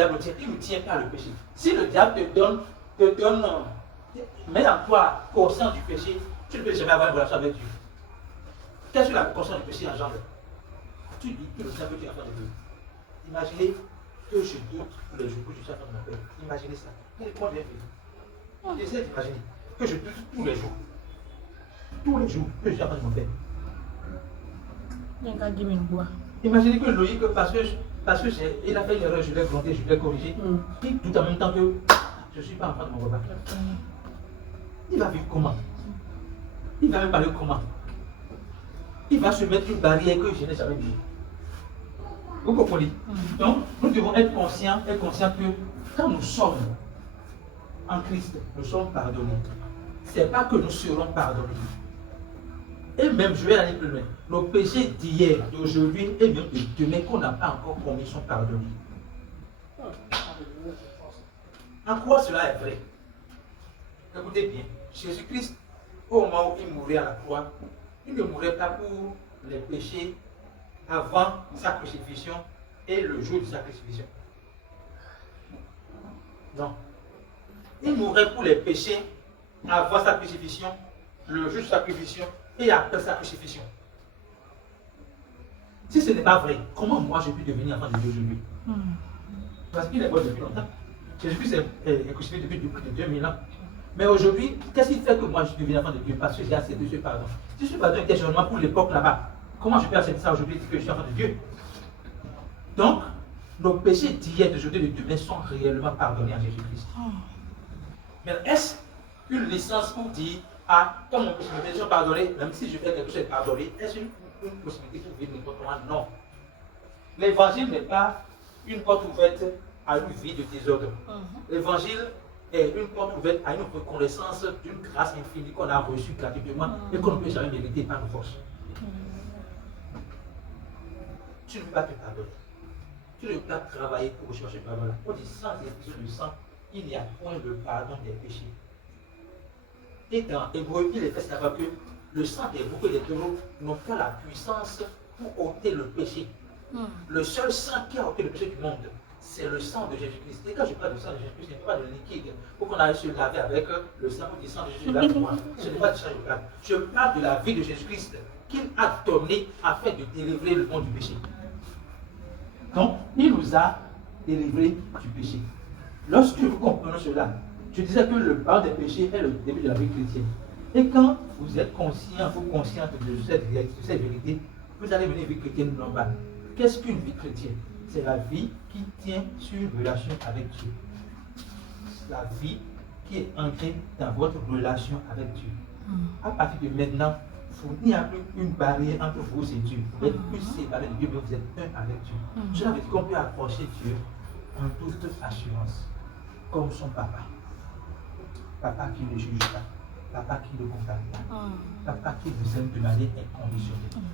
diable tient, il ne tient pas le péché. Si le diable met en toi conscience du péché, tu ne peux jamais avoir une relation avec Dieu. Qu'est-ce que la conscience du péché engendre? Tu dis que le diable tu es enfant de Dieu. Imaginez que je doute tous les jours que je suis enfant de mon père. Imaginez ça. Comment je vais faire? J'essaie d'imaginer que je doute tous les jours. Tous les jours que je suis enfant de mon père. Imaginez que Loïc, parce que il a fait une erreur, je l'ai gronder, je l'ai corriger. Il doute en même temps que je ne suis pas enfant de mon papa. Il va vivre comment? Il va me parler comment? Il va se mettre une barrière que je n'ai jamais vue. Vous comprenez? Donc, nous devons être conscients que quand nous sommes en Christ, nous sommes pardonnés. Ce n'est pas que nous serons pardonnés. Et même, je vais aller plus loin. Nos péchés d'hier, d'aujourd'hui et même de demain qu'on n'a pas encore commis sont pardonnés. En quoi cela est vrai? Écoutez bien, Jésus-Christ, au moment où il mourait à la croix, il ne mourait pas pour les péchés avant sa crucifixion et le jour de sa crucifixion. Non. Il mourait pour les péchés avant sa crucifixion, le jour de sa crucifixion et après sa crucifixion. Si ce n'est pas vrai, comment moi je peux devenir enfant de Dieu aujourd'hui? Parce qu'il est mort depuis longtemps. Jésus-Christ est crucifié depuis plus de 2000 ans. Mais aujourd'hui, qu'est-ce qui fait que moi je deviens enfant de Dieu? Parce que j'ai accepté ce pardon. Si ce pardon était seulement pour l'époque là-bas, comment je peux accepter ça aujourd'hui et dire que je suis enfant de Dieu? Donc, nos péchés d'hier, d'aujourd'hui et de demain sont réellement pardonnés à Jésus-Christ. Mais est-ce une licence pour dire, ah, comme mon péché sont pardonnés, même si je fais quelque chose de pardonné, est-ce une possibilité pour vivre n'importe comment? Non. L'évangile n'est pas une porte ouverte à une vie de désordre. L'évangile est une porte ouverte à une reconnaissance d'une grâce infinie qu'on a reçue gratuitement et qu'on ne peut jamais mériter par nos forces. Tu ne peux pas te pardonner. Tu ne peux pas travailler pour rechercher le pardon. On dit sans effusion du sang, il n'y a point le pardon des péchés. Et dans Hébreu, il est fait savoir que le sang des boucs et des taureaux n'ont pas la puissance pour ôter le péché. Le seul sang qui a ôté le péché du monde, c'est le sang de Jésus-Christ. Et quand je parle du sang de Jésus-Christ, ce n'est pas de liquide pour qu'on aille se laver avec le sang du sang de Jésus. Ce n'est pas de ça que je parle. Je parle de la vie de Jésus-Christ qu'il a donné afin de délivrer le monde du péché. Donc, il nous a délivrés du péché. Lorsque vous comprenez cela, je disais que le pardon des péchés est le début de la vie chrétienne. Et quand vous êtes conscient, vous consciente de cette vérité, vous allez mener une vie chrétienne normale. Qu'est-ce qu'une vie chrétienne? C'est la vie qui tient sur une relation avec Dieu. La vie qui est ancrée dans votre relation avec Dieu. À partir de maintenant, il n'y a plus une barrière entre vous et Dieu. Vous n'êtes plus séparés de Dieu, mais vous êtes un avec Dieu. Cela veut dire qu'on peut approcher Dieu en toute assurance, comme son papa. Papa qui ne juge pas, papa qui ne condamne pas, papa qui vous aime de manière inconditionnelle.